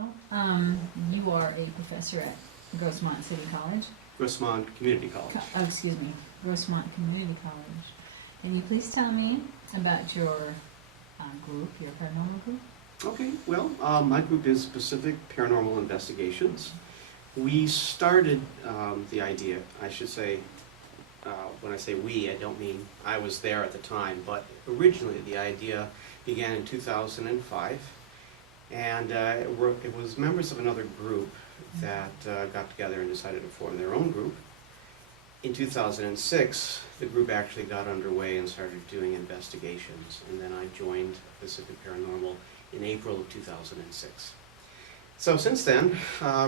Carl. You are a professor at Grossmont City College. Grossmont Community College. Excuse me, Grossmont Community College. Can you please tell me about your group, your paranormal group? Okay, well, my group is Pacific Paranormal Investigations. We started the idea, I should say, when I say we, I don't mean I was there at the time, but originally the idea began in 2005, and it was members of another group that got together and decided to form their own group. In 2006, the group actually got underway and started doing investigations, and then I joined Pacific Paranormal in April of 2006. So since then,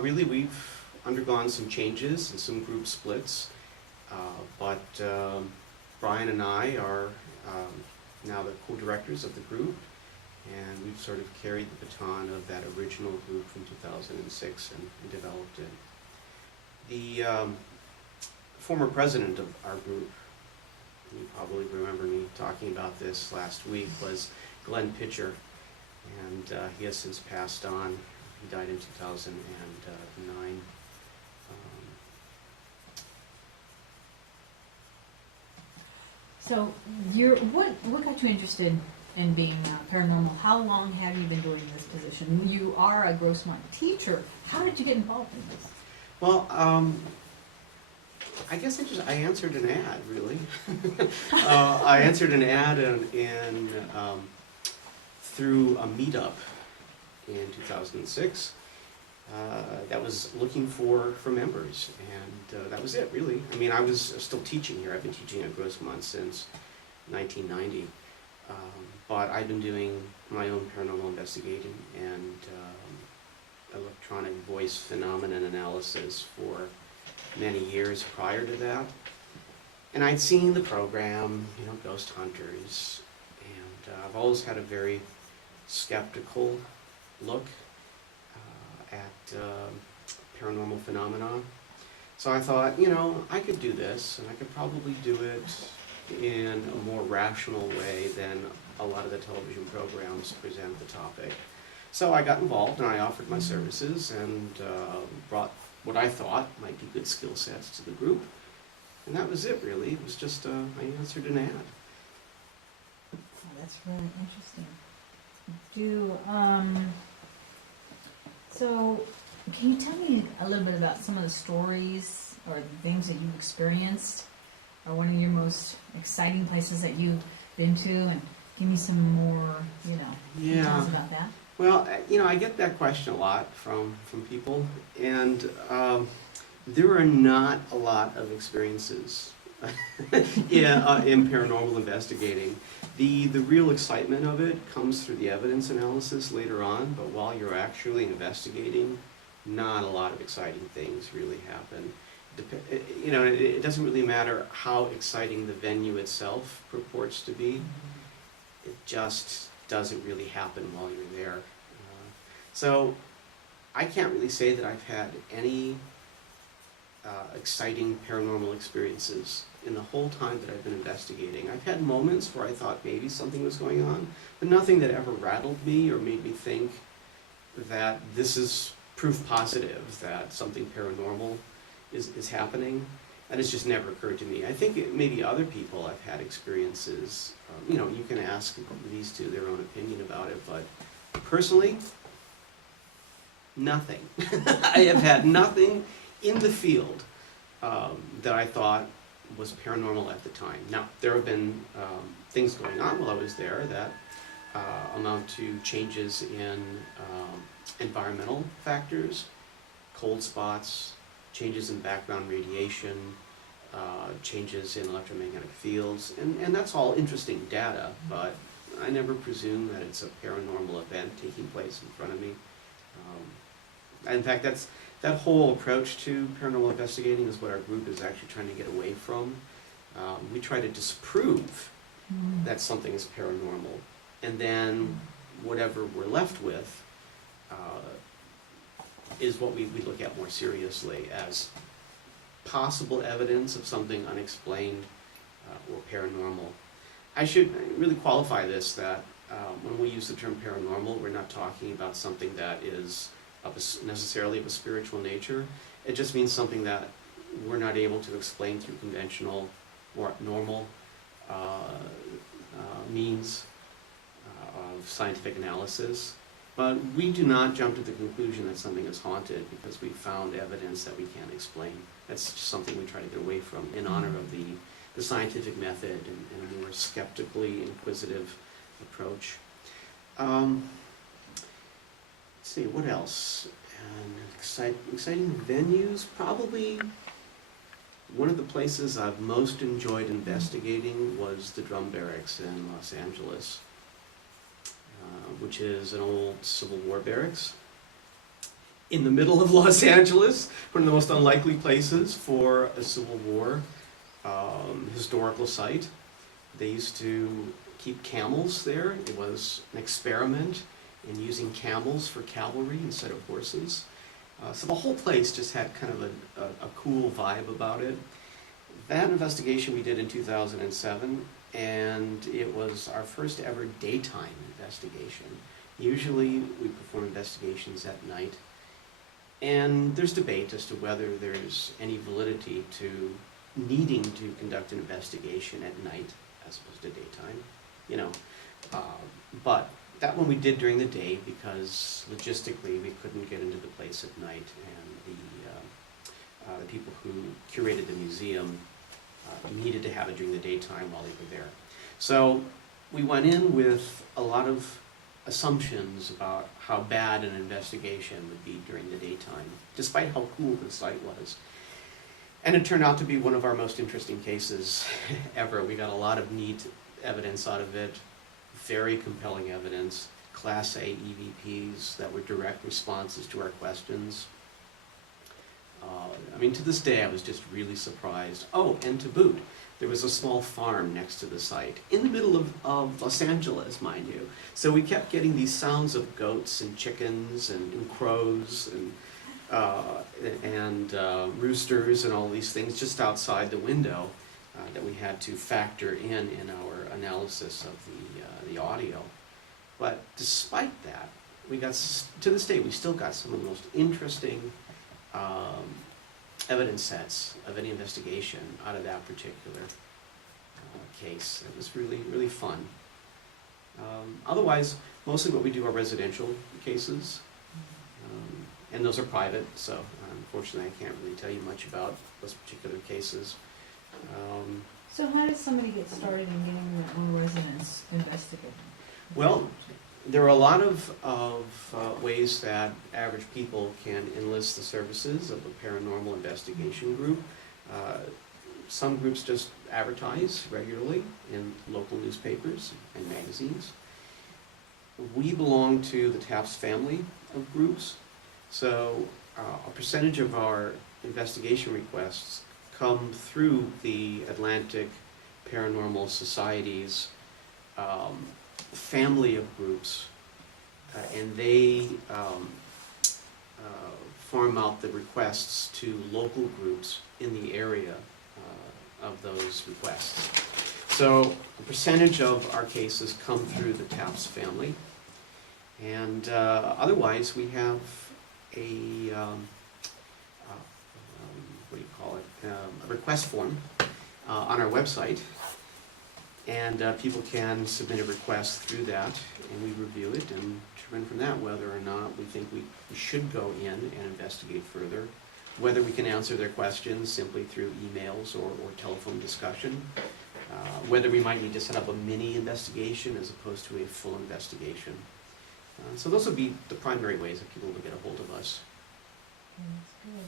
really we've undergone some changes and some group splits, but Brian and I are now the co-directors of the group, and we've sort of carried the baton of that original group from 2006 and developed it. The former president of our group, you probably remember me talking about this last week, was Glenn Pitcher, and he has since passed on. He died in 2009. So, what got you interested in being paranormal? How long have you been doing this position? You are a Grossmont teacher. How did you get involved in this? Well, I guess I answered an ad, really. I answered an ad through a meetup in 2006 that was looking for members, and that was it, really. I mean, I was still teaching here. I've been teaching at Grossmont since 1990, but I've been doing my own paranormal investigating and electronic voice phenomenon analysis for many years prior to that. And I'd seen the program, Ghost Hunters, and I've always had a very skeptical look at paranormal phenomena. So I thought, I could do this, and I could probably do it in a more rational way than a lot of the television programs present the topic. So I got involved, and I offered my services, and brought what I thought might be good skill sets to the group. And that was it, really. It was just, I answered an ad. Oh, that's really interesting. So, can you tell me a little bit about some of the stories or the things that you've experienced, or one of your most exciting places that you've been to, and give me some more, details about that? Well, I get that question a lot from people, and there are not a lot of experiences in paranormal investigating. The real excitement of it comes through the evidence analysis later on, but while you're actually investigating, not a lot of exciting things really happen. It doesn't really matter how exciting the venue itself purports to be. It just doesn't really happen while you're there. So I can't really say that I've had any exciting paranormal experiences in the whole time that I've been investigating. I've had moments where I thought maybe something was going on, but nothing that ever rattled me or made me think that this is proof positive that something paranormal is happening. And it's just never occurred to me. I think maybe other people have had experiences. You can ask these two their own opinion about it, but personally, nothing. I have had nothing in the field that I thought was paranormal at the time. Now, there have been things going on while I was there that amount to changes in environmental factors, cold spots, changes in background radiation, changes in electromagnetic fields, and that's all interesting data, but I never presume that it's a paranormal event taking place in front of me. In fact, that whole approach to paranormal investigating is what our group is actually trying to get away from. We try to disprove that something is paranormal, and then whatever we're left with is what we look at more seriously as possible evidence of something unexplained or paranormal. I should really qualify this that when we use the term paranormal, we're not talking about something that is necessarily of a spiritual nature. It just means something that we're not able to explain through conventional or normal means of scientific analysis. But we do not jump to the conclusion that something is haunted because we found evidence that we can't explain. That's just something we try to get away from in honor of the scientific method and a more skeptically inquisitive approach. Let's see, what else? And exciting venues, probably one of the places I've most enjoyed investigating was the drum barracks in Los Angeles, which is an old Civil War barracks in the middle of Los Angeles, one of the most unlikely places for a Civil War historical site. They used to keep camels there. It was an experiment in using camels for cavalry instead of horses. So the whole place just had kind of a cool vibe about it. That investigation we did in 2007, and it was our first ever daytime investigation. Usually we perform investigations at night, and there's debate as to whether there's any validity to needing to conduct an investigation at night as opposed to daytime, you know. But that one we did during the day because logistically we couldn't get into the place at night, and the people who curated the museum needed to have it during the daytime while they were there. So we went in with a lot of assumptions about how bad an investigation would be during the daytime, despite how cool the site was. And it turned out to be one of our most interesting cases ever. We got a lot of neat evidence out of it, very compelling evidence, Class A EVPs that were direct responses to our questions. I mean, to this day, I was just really surprised. Oh, and to boot, there was a small farm next to the site, in the middle of Los Angeles, mind you. So we kept getting these sounds of goats and chickens and crows and roosters and all these things just outside the window that we had to factor in our analysis of the audio. But despite that, we got, to this day, we still got some of the most interesting evidence sets of any investigation out of that particular case. It was really, really fun. Otherwise, mostly what we do are residential cases, and those are private, so unfortunately I can't really tell you much about those particular cases. So how does somebody get started in getting their own residence investigated? Well, there are a lot of ways that average people can enlist the services of a paranormal investigation group. Some groups just advertise regularly in local newspapers and magazines. We belong to the TAPS family of groups, so a percentage of our investigation requests come through the Atlantic Paranormal Society's family of groups, and they farm out the requests to local groups in the area of those requests. So a percentage of our cases come through the TAPS family, and otherwise we have a what do you call it? A request form on our website. And people can submit a request through that, and we review it and determine from that whether or not we think we should go in and investigate further, whether we can answer their questions simply through emails or telephone discussion, whether we might need to set up a mini investigation as opposed to a full investigation. So those would be the primary ways that people would get a hold of us. That's good.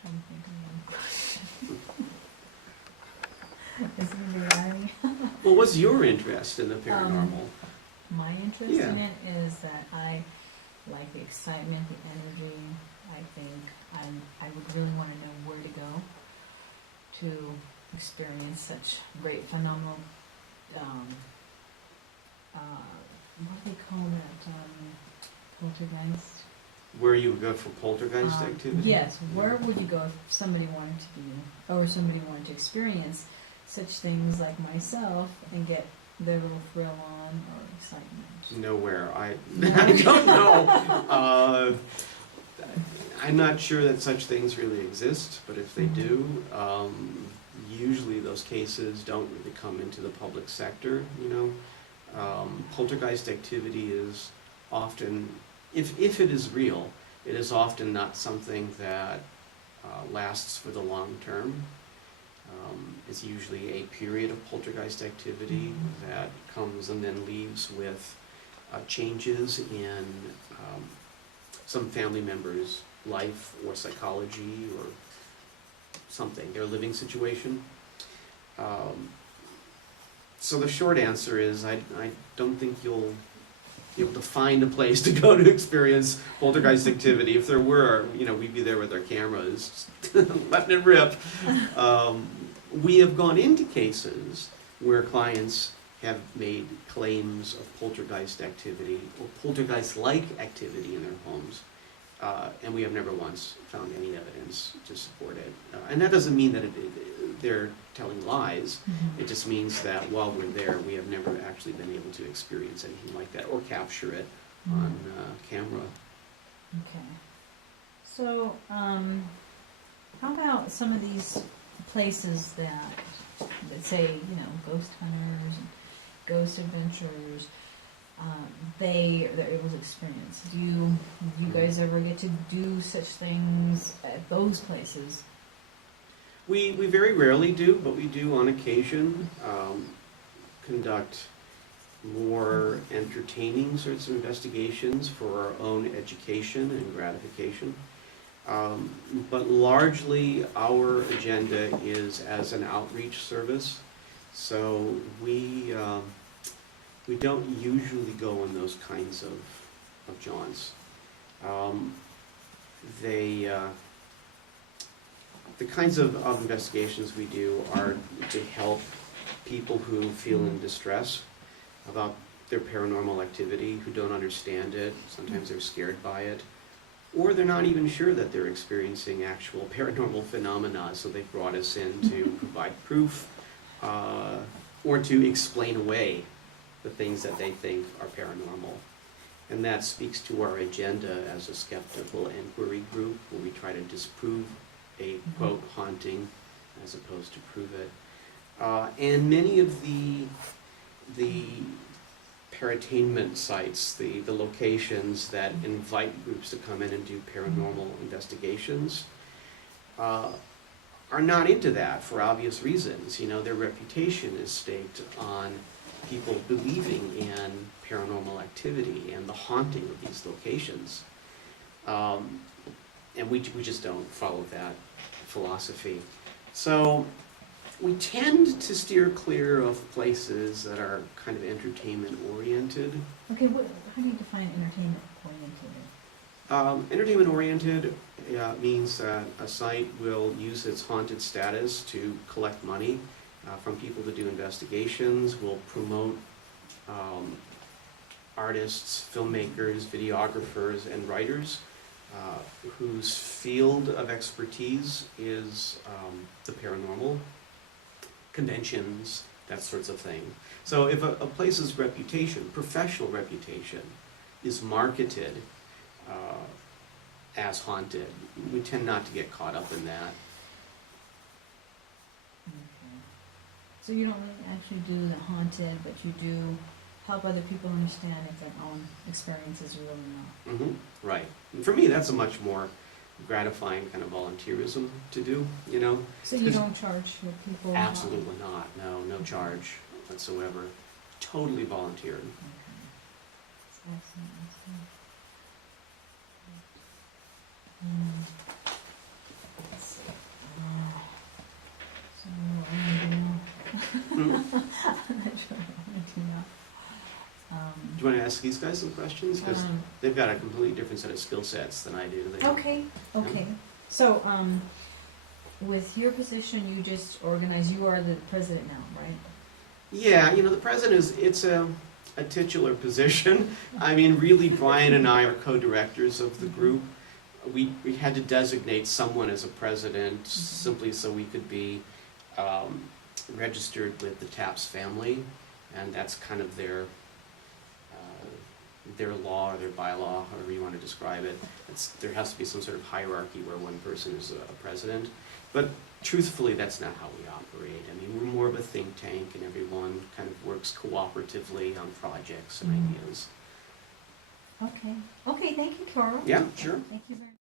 Trying to think of one question. Is it reality? Well, what's your interest in the paranormal? My interest Yeah. in it is that I like the excitement, the energy. I think I would really want to know where to go to experience such great, phenomenal, what do they call that, poltergeist? Where you would go for poltergeist activity? Yes, where would you go if somebody wanted to do, or somebody wanted to experience such things like myself and get their little thrill on or excitement? Nowhere. No. I don't know. I'm not sure that such things really exist, but if they do, usually those cases don't really come into the public sector, you know. Poltergeist activity is often, if it is real, it is often not something that lasts for the long term. It's usually a period of poltergeist activity that comes and then leaves with changes in some family member's life or psychology or something, their living situation. So the short answer is I don't think you'll be able to find a place to go to experience poltergeist activity. If there were, you know, we'd be there with our cameras, letting it rip. We have gone into cases where clients have made claims of poltergeist activity or poltergeist-like activity in their homes, and we have never once found any evidence to support it. And that doesn't mean that they're telling lies. Mhm. It just means that while we're there, we have never actually been able to experience anything like that or capture it on camera. Okay. So, how about some of these places that say, you know, ghost hunters, and ghost adventures, they're able to experience? Do you guys ever get to do such things at those places? We very rarely do, but we do on occasion conduct more entertaining sorts of investigations for our own education and gratification. But largely our agenda is as an outreach service, so we don't usually go on those kinds of jaunts. The kinds of investigations we do are to help people who feel in distress about their paranormal activity, who don't understand it, sometimes they're scared by it, or they're not even sure that they're experiencing actual paranormal phenomena, so they've brought us in to provide proof or to explain away the things that they think are paranormal. And that speaks to our agenda as a skeptical inquiry group, where we try to disprove a, quote, haunting as opposed to prove it. And many of the paratainment sites, the locations that invite groups to come in and do paranormal investigations, are not into that for obvious reasons. You know, their reputation is staked on people believing in paranormal activity and the haunting of these locations. And we just don't follow that philosophy. So we tend to steer clear of places that are kind of entertainment oriented. Okay, how do you define entertainment oriented? Entertainment oriented means that a site will use its haunted status to collect money from people to do investigations, will promote artists, filmmakers, videographers, and writers whose field of expertise is the paranormal, conventions, that sorts of thing. So if a place's reputation, professional reputation, is marketed as haunted, we tend not to get caught up in that. Okay. So you don't really actually do the haunted, but you do help other people understand if their own experience is real or not. Right. And for me, that's a much more gratifying kind of volunteerism to do, you know? So you don't charge your people? Absolutely not. No charge whatsoever. Totally volunteered. Okay. That's excellent. Let's see. So what am I doing? I'm not sure what I'm doing now. Do you want to ask these guys some questions? Because they've got a completely different set of skill sets than I do. Okay. So, with your position, you just organize, you are the president now, right? Yeah, you know, the president is, it's a a titular position. I mean, really, Brian and I are co-directors of the group. We had to designate someone as a president simply so we could be registered with the TAPS family, and that's kind of their law or their bylaw, however you want to describe it. There has to be some sort of hierarchy where one person is a president. But truthfully, that's not how we operate. I mean, we're more of a think tank, and everyone kind of works cooperatively on projects and ideas. Okay. Okay, thank you, Carl. Yeah, sure. Thank you very much.